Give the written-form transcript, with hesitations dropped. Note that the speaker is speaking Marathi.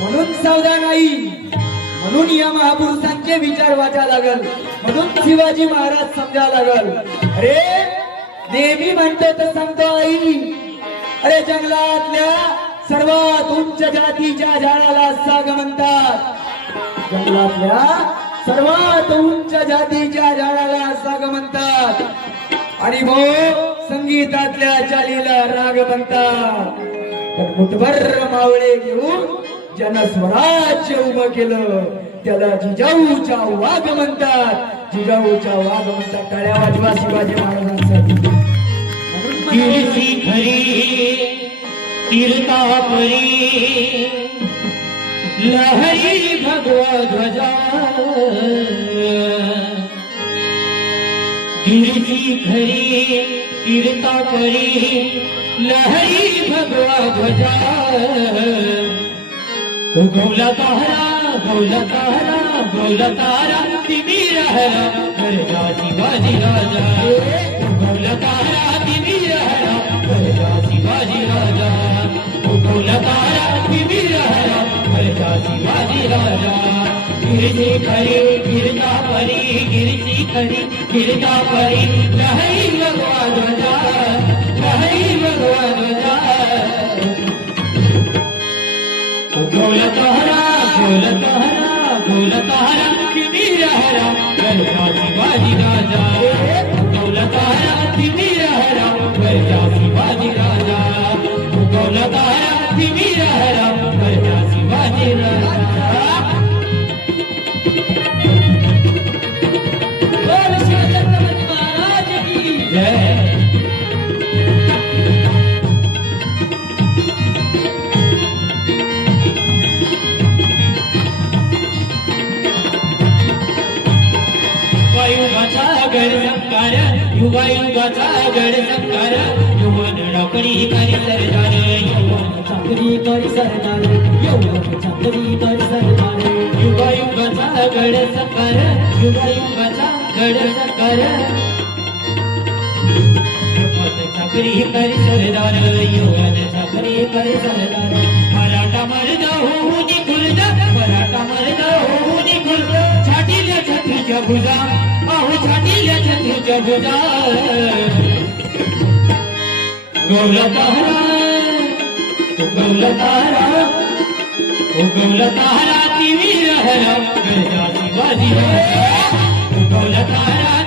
म्हणून सावधान आई, म्हणून या महापुरुषांचे विचार वाचा लागल, म्हणून शिवाजी महाराज समजा लागल. अरे नेहमी म्हणतो तर सांगतो आई, अरे जंगलातल्या सर्वात उंच जातीच्या झाडाला साग म्हणतात. जंगलातल्या सर्वात उंच जातीच्या झाडाला साग म्हणतात. आणि भाऊ संगीतातल्या चालीला राग म्हणतात. तर मुठभर मावळे घेऊन जनस्वराज्य उभं केलं, त्याला जिजाऊचा वाघ म्हणतात. जिजाऊचा वाघ म्हणतात. टाळ्या वाजवा शिवाजी महाराजांसाठी. कीर्ती खरी कीर्ता परी लहरी भगवा ध्वजा. कीर्ती खरी कीर्ता परी लहरी भगवा ध्वजा. उगवला तारा गौला तारा गौला तारा तिमिर हरा गरजा शिवाजी राजा. उगवला तारा तिमिर हरा गरजा शिवाजी राजा. उगवला तारा तिमिर हरा गरजा शिवाजी राजा. गिरजी खरी गिरजा परी गिरजी खरी गिरजा परी लहरी भगवा ध्वजा लहरी भगवा ध्वजा. गौला तारा गौला तारा गौला तारा तिमिर हरा गरजा शिवाजी राजा. गौला तारा तिमिर हरा गरजा शिवाजी राजा. गौला तारा तिमिर हरा गरजा शिवाजी राजा. बोल शिवछत्रपती महाराज की जय. युगाचा गड संकार युगायुगाचा गड संकार. युवन डोकरी करी सरदार युवन चाकरी करी सरदार, यौवन चाकरी करी सरदार. युगायुगाचा गड संकार युगायुगाचा गड संकार. युवन चाकरी करी सरदार युवन चाकरी करी सरदार. मराठा मर्द होऊन खुर्द मराठा मर्द होऊन खुर्द. छाटील्या छत्रीच्या भुजा अहो छाटील्या छत्रीच्या भुजा. गौला तारा उगवला तारा उगवला तारा तिमिर हरा गरजा शिवाजी राजा. उगवला तारा